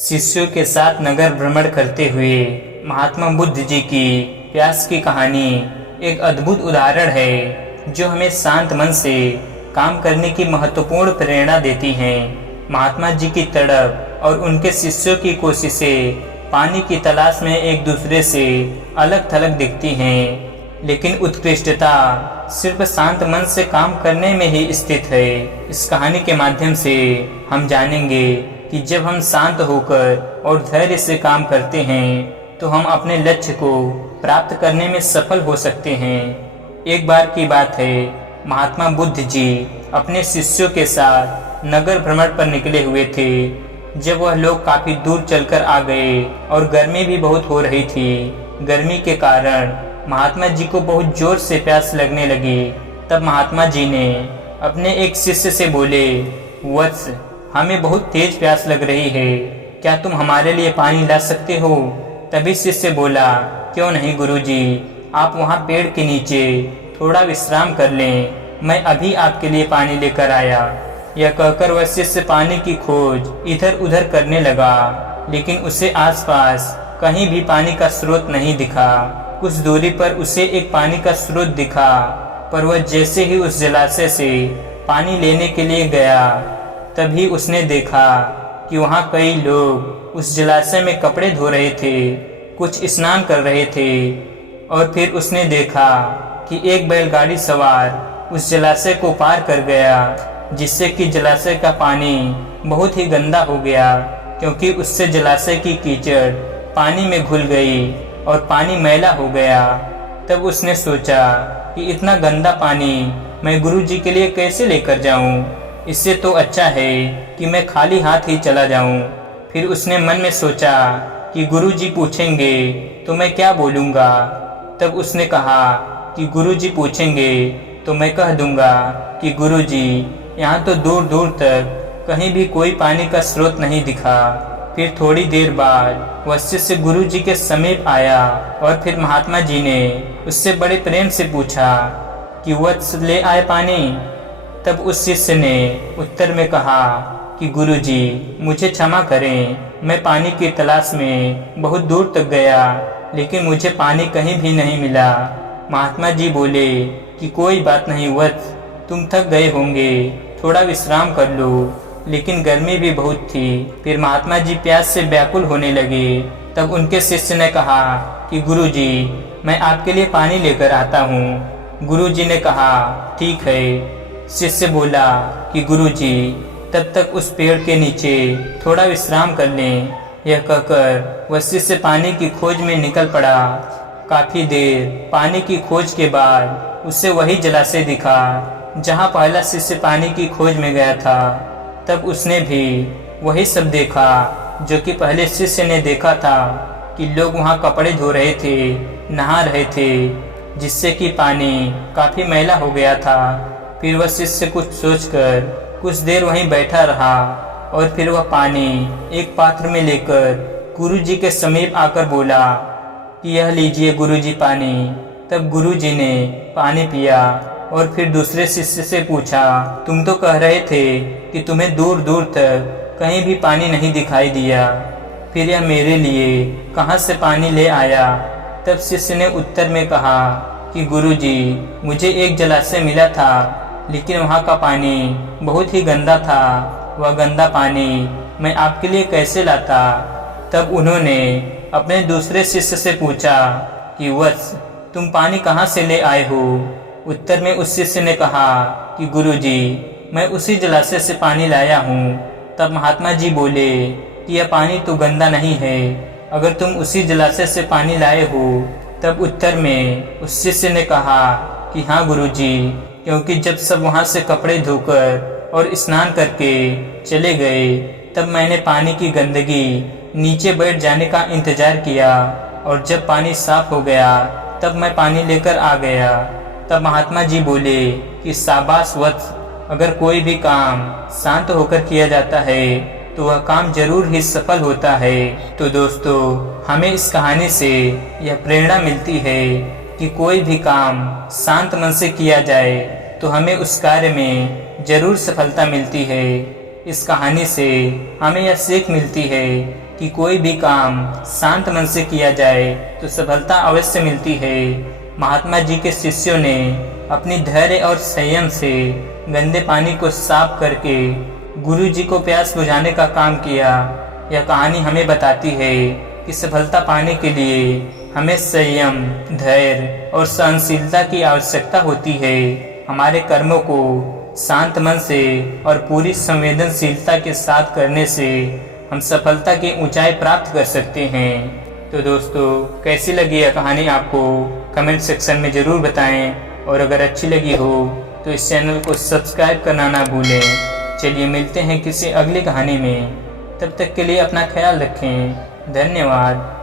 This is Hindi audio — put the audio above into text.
शिष्यों के साथ नगर भ्रमण करते हुए महात्मा बुद्ध जी की प्यास की कहानी एक अद्भुत उदाहरण है जो हमें शांत मन से काम करने की महत्वपूर्ण प्रेरणा देती है। महात्मा जी की तड़प और उनके शिष्यों की कोशिशें पानी की तलाश में एक दूसरे से अलग थलग दिखती हैं, लेकिन उत्कृष्टता सिर्फ शांत मन से काम करने में ही स्थित है। इस कहानी के माध्यम से हम जानेंगे कि जब हम शांत होकर और धैर्य से काम करते हैं तो हम अपने लक्ष्य को प्राप्त करने में सफल हो सकते हैं। एक बार की बात है, महात्मा बुद्ध जी अपने शिष्यों के साथ नगर भ्रमण पर निकले हुए थे। जब वह लोग काफी दूर चलकर आ गए और गर्मी भी बहुत हो रही थी। गर्मी के कारण महात्मा जी को बहुत जोर से प्यास लगने लगी। तब महात्मा जी ने अपने एक शिष्य से बोले, वत्स, हमें बहुत तेज प्यास लग रही है, क्या तुम हमारे लिए पानी ला सकते हो? तभी शिष्य बोला, क्यों नहीं गुरुजी, आप वहाँ पेड़ के नीचे थोड़ा विश्राम कर लें, मैं अभी आपके लिए पानी लेकर आया। यह कहकर वह शिष्य पानी की खोज इधर उधर करने लगा, लेकिन उसे आसपास कहीं भी पानी का स्रोत नहीं दिखा। कुछ दूरी पर उसे एक पानी का स्रोत दिखा, पर वह जैसे ही उस जलाशय से पानी लेने के लिए गया, तभी उसने देखा कि वहाँ कई लोग उस जलाशय में कपड़े धो रहे थे, कुछ स्नान कर रहे थे। और फिर उसने देखा कि एक बैलगाड़ी सवार उस जलाशय को पार कर गया, जिससे कि जलाशय का पानी बहुत ही गंदा हो गया, क्योंकि उससे जलाशय की कीचड़ पानी में घुल गई और पानी मैला हो गया। तब उसने सोचा कि इतना गंदा पानी मैं गुरुजी के लिए कैसे लेकर जाऊं? इससे तो अच्छा है कि मैं खाली हाथ ही चला जाऊं। फिर उसने मन में सोचा कि गुरुजी पूछेंगे तो मैं क्या बोलूँगा। तब उसने कहा कि गुरुजी पूछेंगे तो मैं कह दूंगा कि गुरुजी, यहाँ तो दूर दूर तक कहीं भी कोई पानी का स्रोत नहीं दिखा। फिर थोड़ी देर बाद वह शिष्य गुरुजी के समीप आया और फिर महात्मा जी ने उससे बड़े प्रेम से पूछा कि वत्स, ले आए पानी? तब उस शिष्य ने उत्तर में कहा कि गुरुजी, मुझे क्षमा करें, मैं पानी की तलाश में बहुत दूर तक गया, लेकिन मुझे पानी कहीं भी नहीं मिला। महात्मा जी बोले कि कोई बात नहीं वत्स, तुम थक गए होंगे, थोड़ा विश्राम कर लो। लेकिन गर्मी भी बहुत थी। फिर महात्मा जी प्यास से व्याकुल होने लगे। तब उनके शिष्य ने कहा कि गुरुजी, मैं आपके लिए पानी लेकर आता हूँ। गुरुजी ने कहा, ठीक है। शिष्य बोला कि गुरुजी, तब तक उस पेड़ के नीचे थोड़ा विश्राम कर लें। यह कहकर वह शिष्य पानी की खोज में निकल पड़ा। काफी देर पानी की खोज के बाद उसे वही जलाशय दिखा जहां पहला शिष्य पानी की खोज में गया था। तब उसने भी वही सब देखा जो कि पहले शिष्य ने देखा था, कि लोग वहां कपड़े धो रहे थे, नहा रहे थे, जिससे कि पानी काफी मैला हो गया था। फिर वह शिष्य कुछ सोचकर कुछ देर वहीं बैठा रहा और फिर वह पानी एक पात्र में लेकर गुरुजी के समीप आकर बोला कि यह लीजिए गुरुजी पानी। तब गुरुजी ने पानी पिया और फिर दूसरे शिष्य से पूछा, तुम तो कह रहे थे कि तुम्हें दूर दूर तक कहीं भी पानी नहीं दिखाई दिया, फिर यह मेरे लिए कहाँ से पानी ले आया? तब शिष्य ने उत्तर में कहा कि गुरुजी, मुझे एक जलाशय मिला था, लेकिन वहाँ का पानी बहुत ही गंदा था। वह गंदा पानी मैं आपके लिए कैसे लाता? तब उन्होंने अपने दूसरे शिष्य से पूछा कि वत्स, तुम पानी कहाँ से ले आए हो? उत्तर में उस शिष्य ने कहा कि गुरुजी, मैं उसी जलाशय से पानी लाया हूँ। तब महात्मा जी बोले कि यह पानी तो गंदा नहीं है, अगर तुम उसी जलाशय से पानी लाए हो। तब उत्तर में उस शिष्य ने कहा कि हाँ गुरुजी, क्योंकि जब सब वहाँ से कपड़े धोकर और स्नान करके चले गए, तब मैंने पानी की गंदगी नीचे बैठ जाने का इंतजार किया, और जब पानी साफ हो गया तब मैं पानी लेकर आ गया। तब महात्मा जी बोले कि शाबाश वत्स, अगर कोई भी काम शांत होकर किया जाता है तो वह काम जरूर ही सफल होता है। तो दोस्तों, हमें इस कहानी से यह प्रेरणा मिलती है कि कोई भी काम शांत मन से किया जाए तो हमें उस कार्य में जरूर सफलता मिलती है। इस कहानी से हमें यह सीख मिलती है कि कोई भी काम शांत मन से किया जाए तो सफलता अवश्य मिलती है। महात्मा जी के शिष्यों ने अपनी धैर्य और संयम से गंदे पानी को साफ करके गुरु जी को प्यास बुझाने का काम किया। यह कहानी हमें बताती है कि सफलता पाने के लिए हमें संयम, धैर्य और सहनशीलता की आवश्यकता होती है। हमारे कर्मों को शांत मन से और पूरी संवेदनशीलता के साथ करने से हम सफलता की ऊंचाई प्राप्त कर सकते हैं। तो दोस्तों, कैसी लगी यह कहानी आपको कमेंट सेक्शन में ज़रूर बताएं, और अगर अच्छी लगी हो तो इस चैनल को सब्सक्राइब करना ना भूलें। चलिए मिलते हैं किसी अगली कहानी में, तब तक के लिए अपना ख्याल रखें। धन्यवाद।